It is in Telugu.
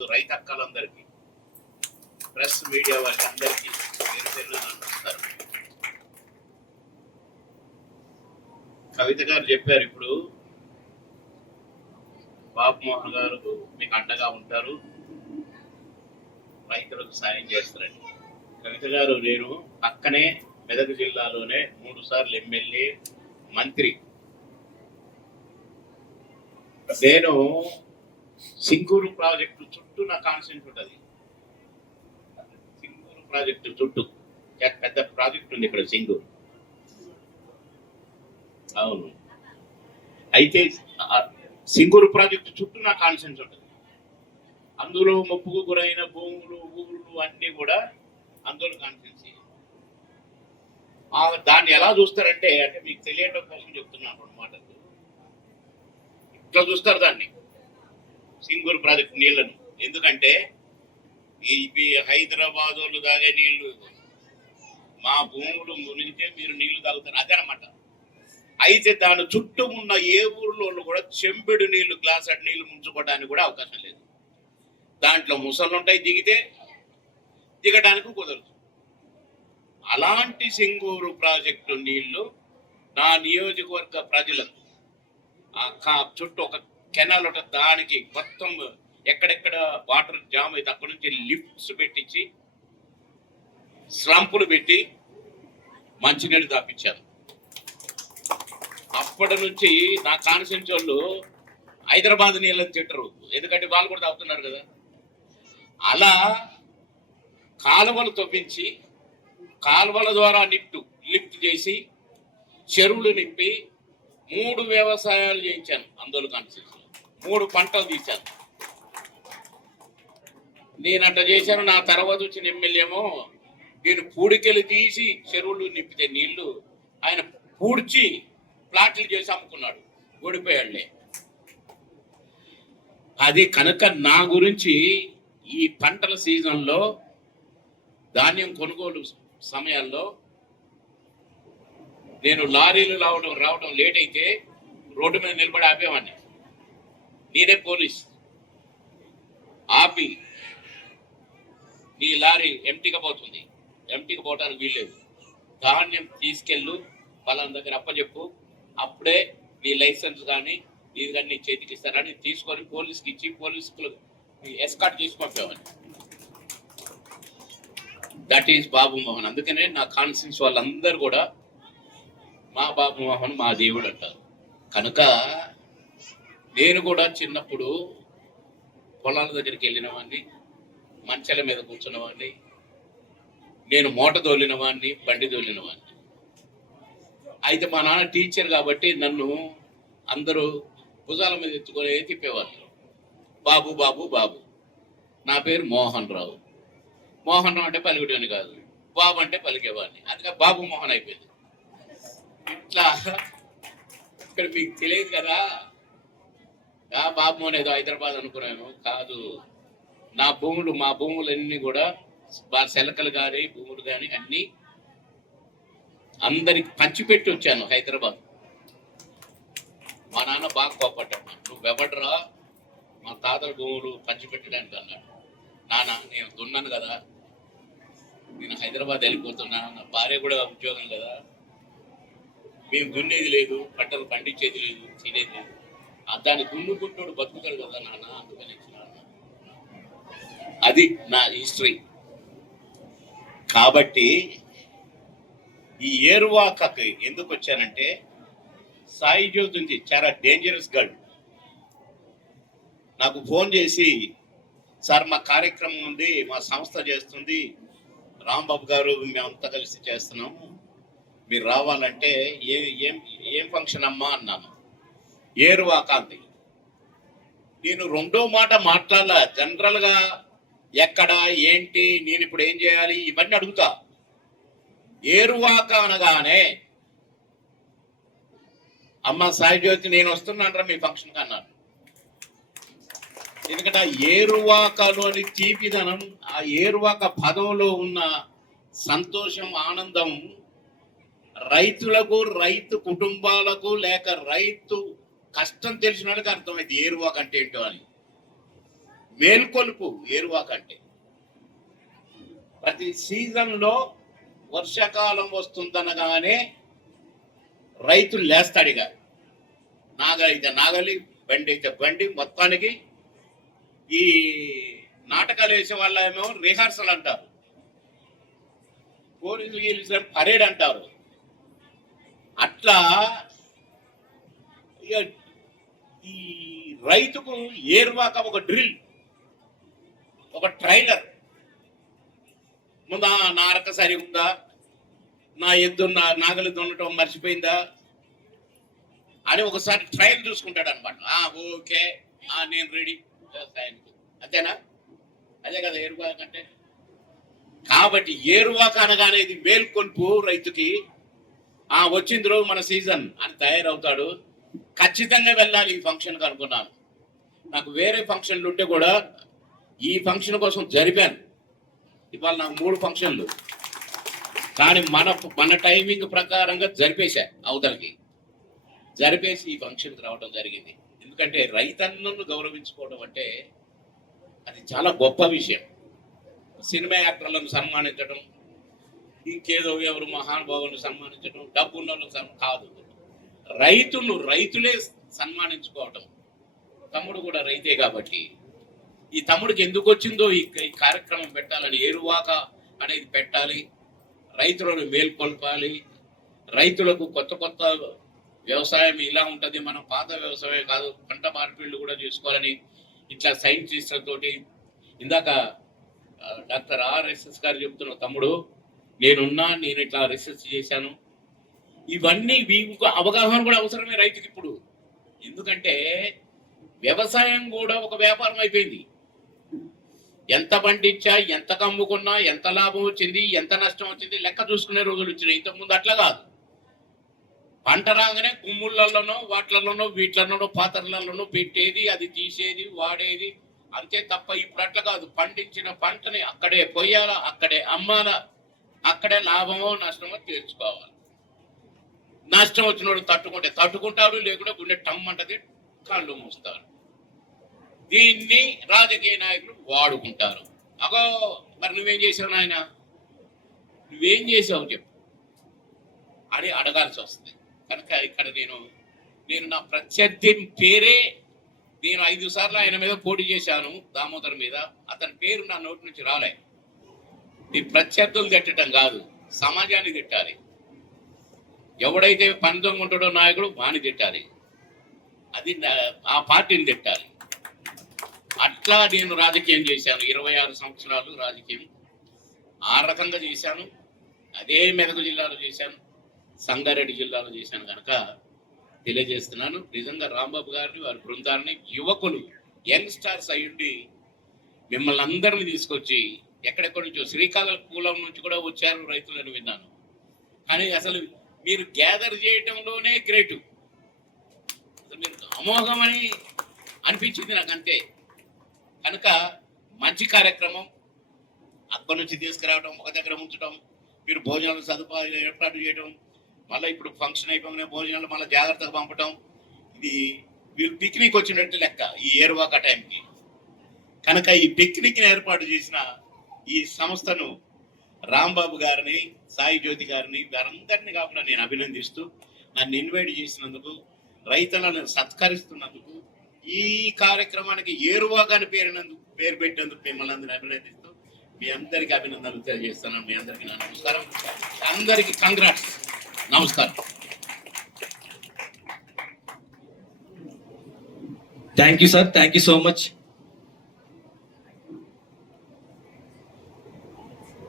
రైతు అక్కలందరికీ ప్రెస్ మీడియా వారికి అందరికీ పేరు నమస్కారం కవిత గారు చెప్పారు ఇప్పుడు బాబు మోహన్ గారు మీకు అండగా ఉంటారు రైతులకు సాయం చేస్తారని. కవిత గారు నేను పక్కనే మెదక్ జిల్లాలోనే మూడు సార్లు ఎమ్మెల్యే మంత్రి. నేను సింగూరు ప్రాజెక్టు చుట్టూ నా కాన్సెంట్ ఉంటుంది. సింగూరు ప్రాజెక్టు చుట్టూ పెద్ద- పెద్ద ప్రాజెక్ట్ ఉంది ఇక్కడ సింగూరు. అవును. అయితే సింగూరు ప్రాజెక్టు చుట్టూ నా కాన్సెన్స్ ఉంటుంది. అందులో ముప్పుకు గురైన భూములు ఊళ్ళు అన్నీ కూడా అందులో కాన్సెన్స్ దాన్ని ఎలా చూస్తారంటే అంటే మీకు తెలియటం కోసం చెప్తున్నాను అనమాట ఇట్లా చూస్తారు దాన్ని? సింగూరు ప్రాజెక్ట్ నీళ్ళను. ఎందుకంటే ఇవి హైదరాబాద్ వాళ్ళు తాగే నీళ్ళు మా భూములు మునిగితే మీరు నీళ్ళు తాగుతారు. అదే అనమాట అయితే దాని చుట్టూ ఉన్న ఏ ఊర్లో కూడా చెంబెడు నీళ్ళు గ్లాస్ అడ్ నీళ్ళు ముంచుకోవడానికి కూడా అవకాశం లేదు. దాంట్లో ముసళ్ళు ఉంటాయి దిగితే దిగడానికి కుదరదు. అలాంటి సింగూరు ప్రాజెక్టు నీళ్ళు నా నియోజకవర్గ ప్రజలకు చుట్టూ ఒక కెనాల్ ఉంటుంది దానికి మొత్తం ఎక్కడెక్కడ వాటర్ జామ్ అయితే అక్కడ నుంచి లిఫ్ట్స్ పెట్టించి స్లంపులు పెట్టి మంచినీళ్ళు తాపించారు. అప్పటి నుంచి నా కాన్సెన్స్ వాళ్ళు హైదరాబాద్ నీళ్ళని తిట్టరు ఎందుకంటే వాళ్ళు కూడా తాగుతున్నారు కదా. అలా కాలువలు తవ్వించి కాలువల ద్వారా లిఫ్ట్ లిఫ్ట్ చేసి చెరువులు నింపి మూడు వ్యవసాయాలు చేయించాను. అందరూ కాన్సెన్స్ మూడు పంటలు తీశాను. నేను అట్లా చేశాను నా తర్వాత వచ్చిన ఎమ్మెల్యేమో నేను పూడికెళ్ళి తీసి చెరువులు నింపితే నీళ్ళు ఆయన పూడ్చి ప్లాట్లు చేసి అమ్ముకున్నాడు ఓడిపోయాడులే. అది కనుక నా గురించి ఈ పంటల సీజన్లో ధాన్యం కొనుగోలు సమయాల్లో నేను లారీలు రావడం రావడం లేట్ అయితే రోడ్డు మీద నిలబడి ఆపేవాడిని. నేనే పోలీస్. ఆపి. నీ లారీ ఎంటీగా పోతుంది. ఎంటీగా పోవడానికి వీల్లేదు. ధాన్యం తీసుకెళ్ళు వాళ్ళని దగ్గర అప్పచెప్పు అప్పుడే నీ లైసెన్స్ కానీ ఇది కానీ నీ చేతికి ఇస్తారని తీసుకొని పోలీస్కి ఇచ్చి పోలీసులు ఎస్కాట్ చేసి పంపేవాడిని. That is Babu Mohan. అందుకనే నా కాన్సెన్స్ వాళ్ళందరూ కూడా మా బాబు మోహన్ మా దేవుడు అంటారు. కనుక నేను కూడా చిన్నప్పుడు పొలాల దగ్గరికి వెళ్ళిన వాడిని మంచాల మీద కూర్చున్నవాడిని నేను మూట దోలిన వాడిని బండి దోలిన వాడిని అయితే మా నాన్న టీచర్ కాబట్టి నన్ను అందరూ భుజాల మీద ఎత్తుకొని తిప్పేవాళ్ళు. బాబు బాబు బాబు. నా పేరు మోహన్ రావు. మోహన్ రావు అంటే పలికేవాడిని కాదు. బాబు అంటే పలికేవాడిని. అందుకే బాబు మోహన్ అయిపోయింది. ఇట్లా ఇక్కడ మీకు తెలియదు కదా ఆ బాబు మోహన్ ఏదో హైదరాబాద్ అనుకున్నాను. కాదు నా భూములు మా భూములన్నీ కూడా మా సెలకలు కానీ భూములు కానీ అన్నీ అందరికి పంచిపెట్టి వచ్చాను హైదరాబాద్. మా నాన్న బాగా కోపడ్డాడు నువ్వెవడరా మా తాతల భూములు పంచిపెట్టడానికి అన్నాడు. నాన్న నేను దున్నాను కదా. నేను హైదరాబాద్ వెళ్ళిపోతున్నా. నా భార్య కూడా ఉద్యోగం కదా. మేము దున్నేది లేదు పంటలు పండించేది లేదు తినేది లేదు. దాన్ని దున్నుకుంటాడు బతుకుతాడు కదా నాన్న అందుకని అది నా హిస్టరీ కాబట్టి ఈ ఏరువాకకి ఎందుకు వచ్చానంటే సాయి జ్యోతి ఉంది చాలా డేంజరస్ గర్ల్ నాకు ఫోన్ చేసి సార్ మా కార్యక్రమం ఉంది మా సంస్థ చేస్తుంది రాంబాబు గారు మేమంతా కలిసి చేస్తున్నాము మీరు రావాలంటే ఏ ఏం ఏం ఫంక్షన్ అమ్మా? అన్నాను. ఏరువాక నేను రెండో మాట మాట్లాడాల. జనరల్గా ఎక్కడ ఏంటి నేను ఇప్పుడు ఏం చేయాలి ఇవన్నీ అడుగుతా. ఏరువాక అనగానే అమ్మ సాయి జ్యోతి నేను వస్తున్నానరా మీ ఫంక్షన్కి అన్నాను ఎందుకంటే ఆ ఏరువాకలోని తీపిదనం ఆ ఏరువాక పదంలో ఉన్న సంతోషం ఆనందం రైతులకు రైతు కుటుంబాలకు లేక రైతు కష్టం తెలిసిన వాళ్ళకి అర్థమైంది ఏరువాక్ అంటే ఏంటో అని. మేల్కొలుపు ఏరువాక్ అంటే. ప్రతి సీజన్లో వర్షాకాలం వస్తుందనగానే రైతులు లేస్తాడిగా నాగలైతే నాగలి బండి అయితే బండి మొత్తానికి ఈ నాటకాలు వేసే వాళ్ళ ఏమో రిహార్సల్ అంటారు. పోలీసులు పరేడ్ అంటారు. అట్లా ఈ రైతుకు ఏర్వాక ఒక డ్రిల్ ఒక ట్రైలర్ ముందా నా అరక సరి ఉందా? నా ఎద్దు నా నాగలి దున్నటం మర్చిపోయిందా? అని ఒకసారి ట్రైల్ చూసుకుంటాడు అనమాట ఓకే. ఆ, నేను రెడీ. వ్యవసాయానికి అంతేనా? అదే కదా ఏరువాక అంటే. కాబట్టి ఏరువాక అనగానే ఇది మేల్కొల్పు రైతుకి. ఆ వచ్చింది రోజు మన సీజన్. అని తయారవుతాడు. ఖచ్చితంగా వెళ్ళాలి ఈ ఫంక్షన్కి అనుకున్నాను. నాకు వేరే ఫంక్షన్లు ఉంటే కూడా ఈ ఫంక్షన్ కోసం జరిపాను. ఇవాళ నాకు మూడు ఫంక్షన్లు కానీ మన మన టైమింగ్ ప్రకారంగా జరిపేశా అవతలకి. జరిపేసి ఈ ఫంక్షన్కి రావడం జరిగింది. ఎందుకంటే రైతన్నను గౌరవించుకోవడం అంటే అది చాలా గొప్ప విషయం. సినిమా యాక్టర్లను సన్మానించడం ఇంకేదో ఎవరు మహానుభావులను సన్మానించడం డబ్బు ఉన్న సన్- కాదు. రైతులు రైతులే సన్మానించుకోవటం. తమ్ముడు కూడా రైతే కాబట్టి. ఈ తమ్ముడికి ఎందుకు వచ్చిందో ఈ కార్యక్రమం పెట్టాలని ఏరువాక అనేది పెట్టాలి. రైతులను మేల్కొల్పాలి. రైతులకు కొత్త కొత్త వ్యవసాయం ఇలా ఉంటుంది. మనం పాత వ్యవసాయం కాదు పంట మార్పిళ్ళు కూడా చేసుకోవాలని ఇట్లా సైంటిస్టులతోటి ఇందాక డాక్టర్ ఆర్ఎస్ఎస్ గారు చెప్తున్న తమ్ముడు నేనున్నా నేను ఇట్లా రీసెర్చ్ చేశాను. ఇవన్నీ మీకు అవగాహన కూడా అవసరమే రైతుకి ఇప్పుడు. ఎందుకంటే వ్యవసాయం కూడా ఒక వ్యాపారం అయిపోయింది. ఎంత పండించా ఎంత కమ్ముకున్నా ఎంత లాభం వచ్చింది ఎంత నష్టం వచ్చింది లెక్క చూసుకునే రోజులు వచ్చినాయి. ఇంతకుముందు అట్లా కాదు. పంట రాగానే గుమ్ముళ్ళలోనో వాటిలలోనో వీటిలలోనో పాత్రలలోనో పెట్టేది అది తీసేది వాడేది. అంతే తప్ప ఇప్పుడు అట్లా కాదు. పండించిన పంటని అక్కడే పొయ్యాలా అక్కడే అమ్మాలా అక్కడే లాభమో నష్టమో తెలుసుకోవాలి నష్టం వచ్చినోడు తట్టుకుంటే తట్టుకుంటాడు లేకుంటే గుండె టమ్మంటది కళ్ళు మూస్తారు. దీన్ని రాజకీయ నాయకులు వాడుకుంటారు. అగో మరి నువ్వేం చేసావు నాయన? నువ్వేం చేసావు చెప్పు. అని అడగాల్సి వస్తుంది. కనుక ఇక్కడ నేను నేను నా ప్రత్యర్థి పేరే నేను ఐదు సార్లు ఆయన మీద పోటీ చేశాను దామోదర్ మీద. అతని పేరు నా నోటి నుంచి రాలే. ఈ ప్రత్యర్థులు తిట్టడం కాదు సమాజాన్ని తిట్టాలి. ఎవడైతే పని ఉంటాడో నాయకుడు వాణి తిట్టాలి. అది ఆ పార్టీని తిట్టాలి. అట్లా నేను రాజకీయం చేశాను. ఇరవై ఆరు సంవత్సరాలు రాజకీయం. ఆ రకంగా చేశాను. అదే మెదక్ జిల్లాలో చేశాను. సంగారెడ్డి జిల్లాలో చేశాను కనుక తెలియజేస్తున్నాను. నిజంగా రాంబాబు గారిని వారి బృందాన్ని యువకులు యంగ్స్టార్స్ అయ్యుండి మిమ్మల్ని అందరిని తీసుకొచ్చి ఎక్కడెక్కడి నుంచో శ్రీకాకుళం నుంచి కూడా వచ్చారు రైతులను విన్నాను. కానీ అసలు మీరు గ్యాదర్ చేయటంలోనే గ్రేటు మీరు అమోఘమని అనిపించింది నాకు అంతే కనుక మంచి కార్యక్రమం అక్కడి నుంచి తీసుకురావడం ఒక దగ్గర ఉంచడం మీరు భోజనాలు సదుపాయాలు ఏర్పాటు చేయడం మళ్ళీ ఇప్పుడు ఫంక్షన్ అయిపోగానే భోజనాలు మళ్ళీ జాగ్రత్తగా పంపడం ఇది వీళ్ళు పిక్నిక్ వచ్చినట్టు లెక్క ఈ ఏరువాక టైంకి కనుక ఈ పిక్నిక్ ఏర్పాటు చేసిన ఈ సంస్థను రాంబాబు గారిని సాయి జ్యోతి గారిని వారందరినీ కాకుండా నేను అభినందిస్తూ నన్ను ఇన్వైట్ చేసినందుకు రైతులను సత్కరిస్తున్నందుకు ఈ కార్యక్రమానికి ఏరువాగాని పేరినందుకు పేరు పెట్టినందుకు మిమ్మల్ని అందరినీ అభినందిస్తూ మీ అందరికీ అభినందనలు తెలియజేస్తున్నాను. మీ అందరికీ నా నమస్కారం. అందరికీ కంగ్రాట్స్ నమస్కారం. Thank you sir thank you so much